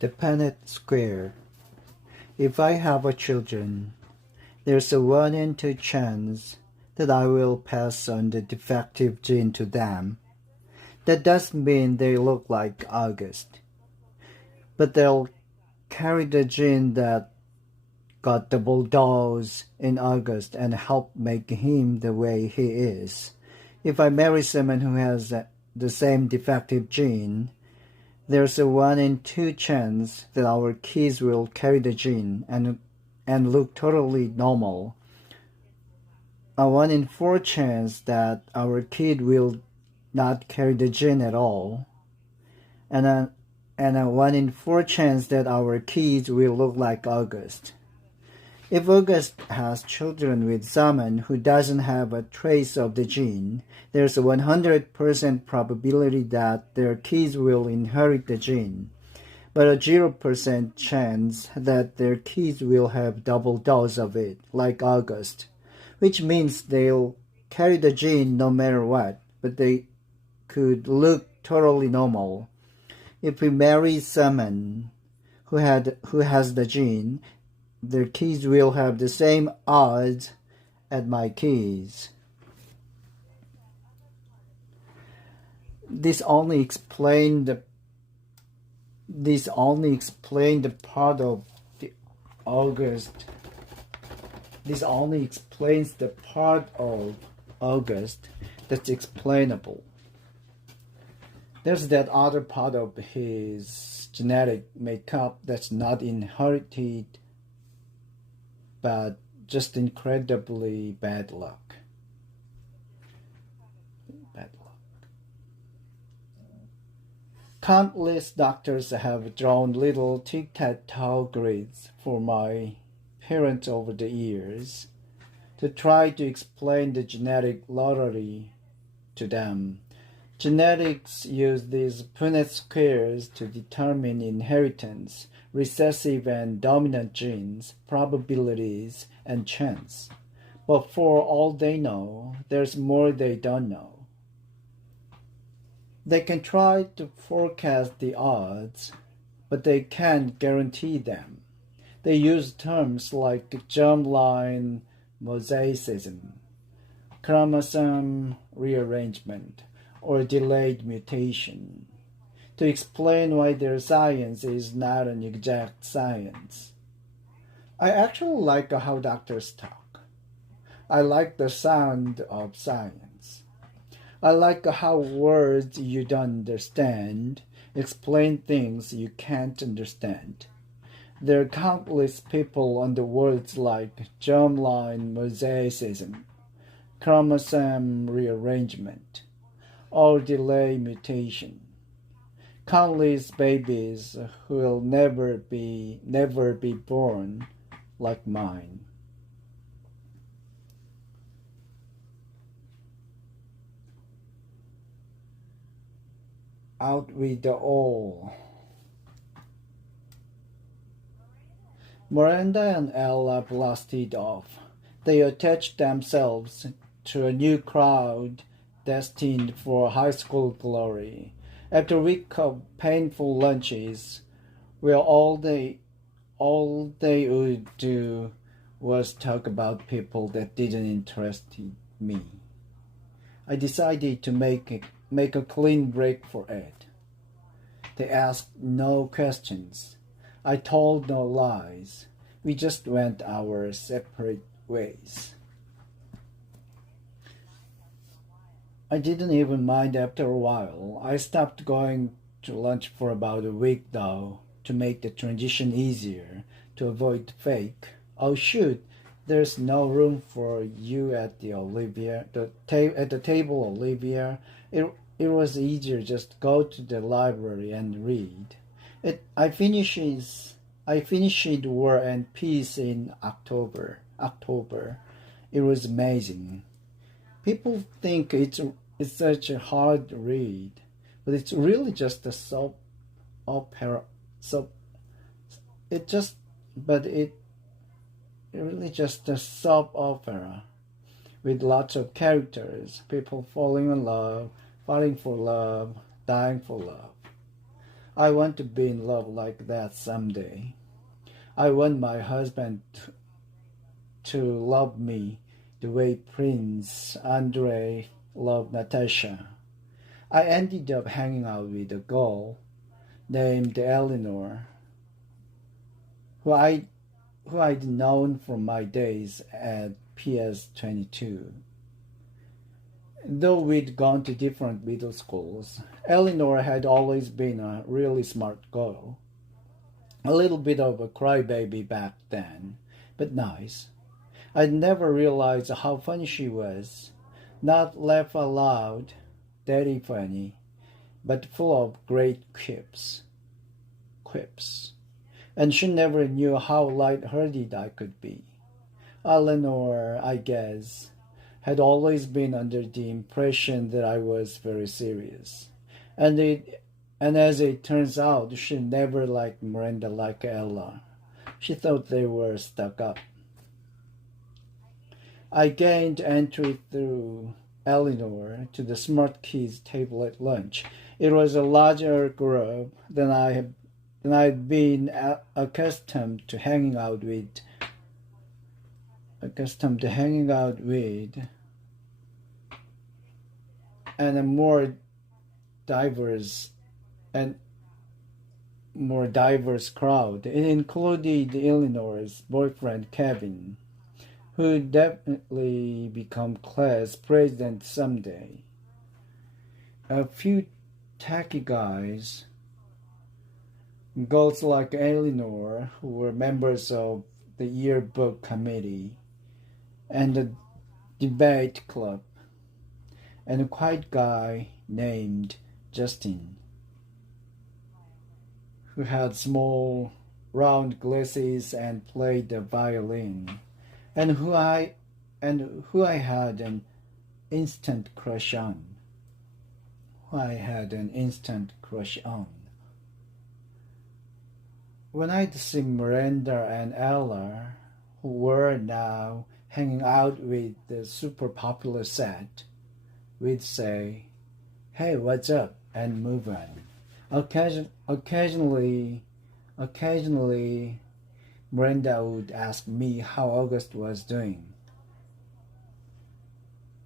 The Punnett Square. If I have a children, there's a 1 in 2 chance that I will pass on the defective gene to them. That doesn't mean they look like August, but they'll carry the gene that got the bulldoze in August and help make him the way he is. If I marry someone who has the same defective gene, there's a 1 in 2 chance that our kids will carry the gene and look totally normal. A 1 in 4 chance that our kid will not carry the gene at all. And a 1 in 4 chance that our kids will look like August. If August has children with someone who doesn't have a trace of the gene, there's a 100% probability that their kids will inherit the gene, but a 0% chance that their kids will have double dose of it, like August, which means they'll carry the gene no matter what, but they could look totally normal. If we marry someone who has the gene, their kids will have the same odds as my kids. This only explains the part of the August. This only explains the part of August that's explainable. There's that other part of his genetic makeup that's not inherited, but just incredibly bad luck. Countless doctors have drawn little tic-tac-toe grids for my parents over the years to try to explain the genetic lottery to them. Genetics use these Punnett squares to determine inheritance, recessive and dominant genes, probabilities, and chance. But for all they know, there's more they don't know. They can try to forecast the odds, but they can't guarantee them. They use terms like germline mosaicism, chromosome rearrangement, or delayed mutation to explain why their science is not an exact science. I actually like how doctors talk. I like the sound of science. I like how words you don't understand explain things you can't understand. There are countless people on the words like germline mosaicism, chromosome rearrangement, or delay mutation. Countless babies who will never be born like mine. Out with the all. Miranda and Ella blasted off. They attached themselves to a new crowd destined for high school glory. After a week of painful lunches, where all they would do was talk about people that didn't interest me, I decided to make a clean break for it. They asked no questions. I told no lies. We just went our separate ways. I didn't even mind after a while. I stopped going to lunch for about a week though, to make the transition easier, to avoid fake. Oh shoot, there's no room for you at the table, Olivia. It was easier just go to the library and read. I finished War and Peace in October. It was amazing. People think it's such a hard read, but it's really just a soap opera. It really just a soap opera with lots of characters, people falling in love, fighting for love, dying for love. I want to be in love like that someday. I want my husband to love me the way Prince Andrei loved Natasha. I ended up hanging out with a girl named Eleanor, who I who I'd known from my days at PS22. Though we'd gone to different middle schools, Eleanor had always been a really smart girl. A little bit of a crybaby back then, but nice. I'd never realized how funny she was. Not laugh aloud, daddy funny, but full of great quips. Quips. And she never knew how light-hearted I could be. Eleanor, I guess, had always been under the impression that I was very serious. And as it turns out, she never liked Miranda like Ella. She thought they were stuck up. I gained entry through Eleanor to the Smart Kids table at lunch. It was a larger group than I'd been accustomed to hanging out with, and a diverse and more diverse crowd. It included Eleanor's boyfriend Kevin, who would definitely become class president someday. A few tacky guys, girls like Eleanor, who were members of the yearbook committee and the debate club, and a quiet guy named Justin, who had small round glasses and played the violin, and who I had an instant crush on. When I'd see Miranda and Ella, who were now hanging out with the super popular set, we'd say, "Hey, what's up?" and move on. Occasionally, Miranda would ask me how August was doing,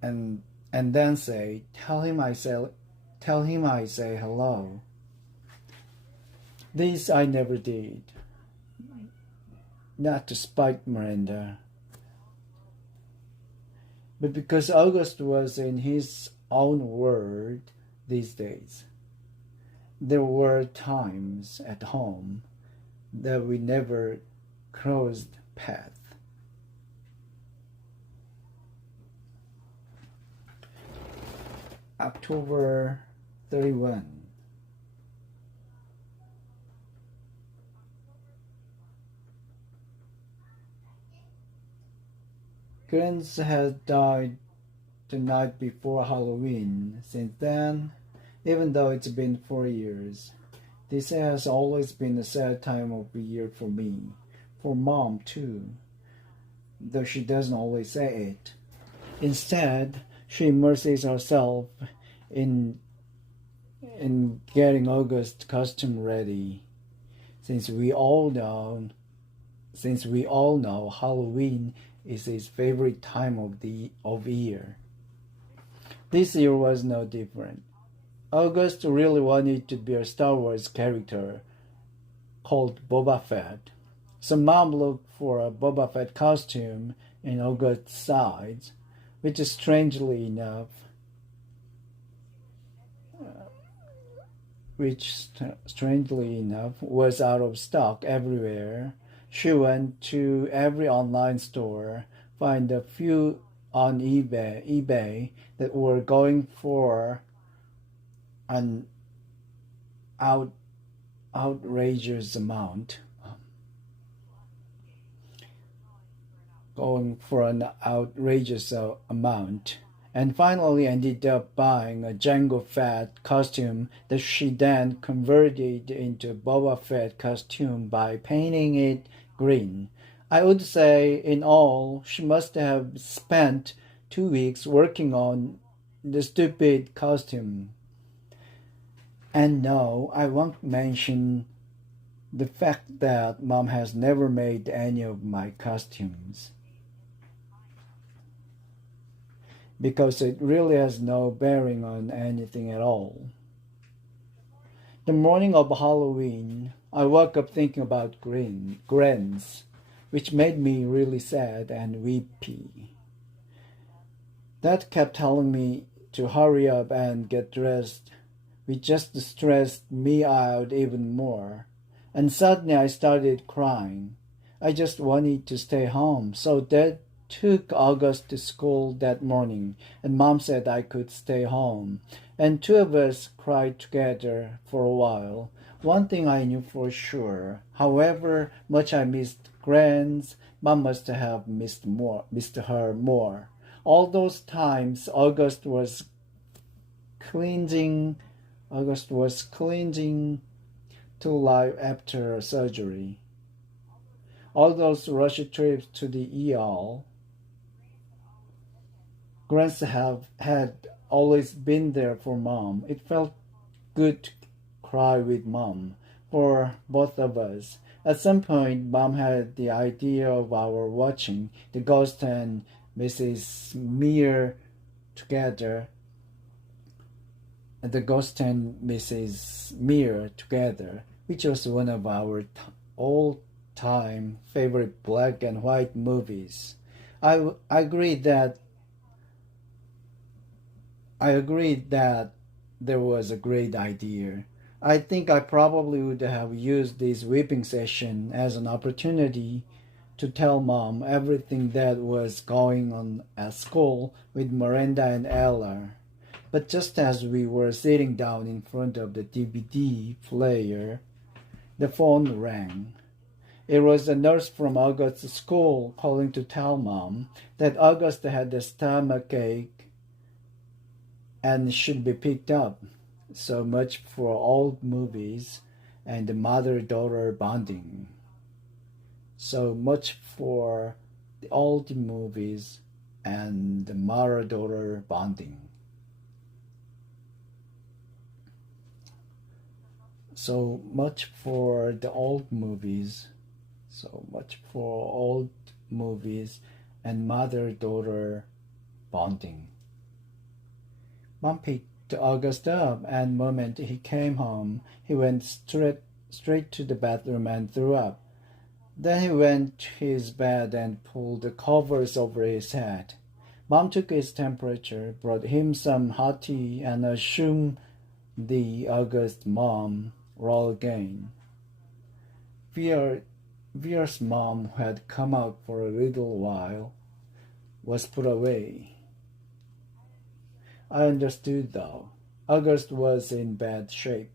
and then say, "Tell him I say hello." This I never did, not to spite Miranda, but because August was in his own world these days. There were times at home that we never crossed paths. October 31. Grants had died the night before Halloween. Since then, even though it's been 4 years, this has always been a sad time of the year for me, for Mom too, though she doesn't always say it. Instead, she immerses herself in getting August's costume ready, since we all know Halloween is his favorite time of year. This year was no different. August really wanted to be a Star Wars character called Boba Fett. So Mom looked for a Boba Fett costume in August's size, which strangely enough was out of stock everywhere. She went to every online store, find a few on eBay that were going for an outrageous amount. And finally ended up buying a Jango Fett costume that she then converted into a Boba Fett costume by painting it green. I would say in all, she must have spent 2 weeks working on the stupid costume. And no, I won't mention the fact that mom has never made any of my costumes because it really has no bearing on anything at all. The morning of Halloween, I woke up thinking about grins, which made me really sad and weepy. Dad kept telling me to hurry up and get dressed, which just stressed me out even more. And suddenly I started crying. I just wanted to stay home, so Dad took August to school that morning, and Mom said I could stay home. And two of us cried together for a while. One thing I knew for sure, however much I missed Grants, Mom must have missed her more. All those times clinging August was clinging to life after surgery. All those rush trips to the ER. Grants had always been there for Mom. It felt good to cry with Mom, for both of us. At some point, Mom had the idea of our watching The Ghost and Mrs. Meir together. The Ghost and Mrs. Meir together, which was one of our all-time favorite black and white movies. I agreed that there was a great idea. I think I probably would have used this weeping session as an opportunity to tell Mom everything that was going on at school with Miranda and Ella. But just as we were sitting down in front of the DVD player, the phone rang. It was a nurse from August's school calling to tell Mom that August had a stomach ache and should be picked up. So much for old movies and the mother-daughter bonding. So much for the old movies and the mother-daughter bonding. So much for the old movies. So much for old movies and mother-daughter bonding. Mom picked August up, and the moment he came home, he went straight to the bathroom and threw up. Then he went to his bed and pulled the covers over his head. Mom took his temperature, brought him some hot tea, and assumed the August mom role again. Veer's mom, who had come out for a little while, was put away. I understood, though. August was in bad shape.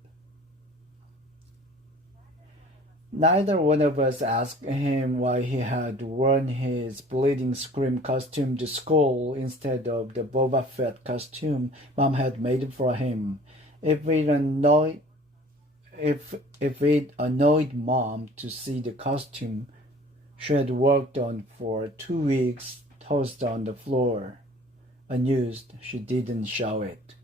Neither one of us asked him why he had worn his bleeding scream costume to school instead of the Boba Fett costume Mom had made for him. If it annoyed Mom to see the costume she had worked on for 2 weeks tossed on the floor, unused, she didn't show it.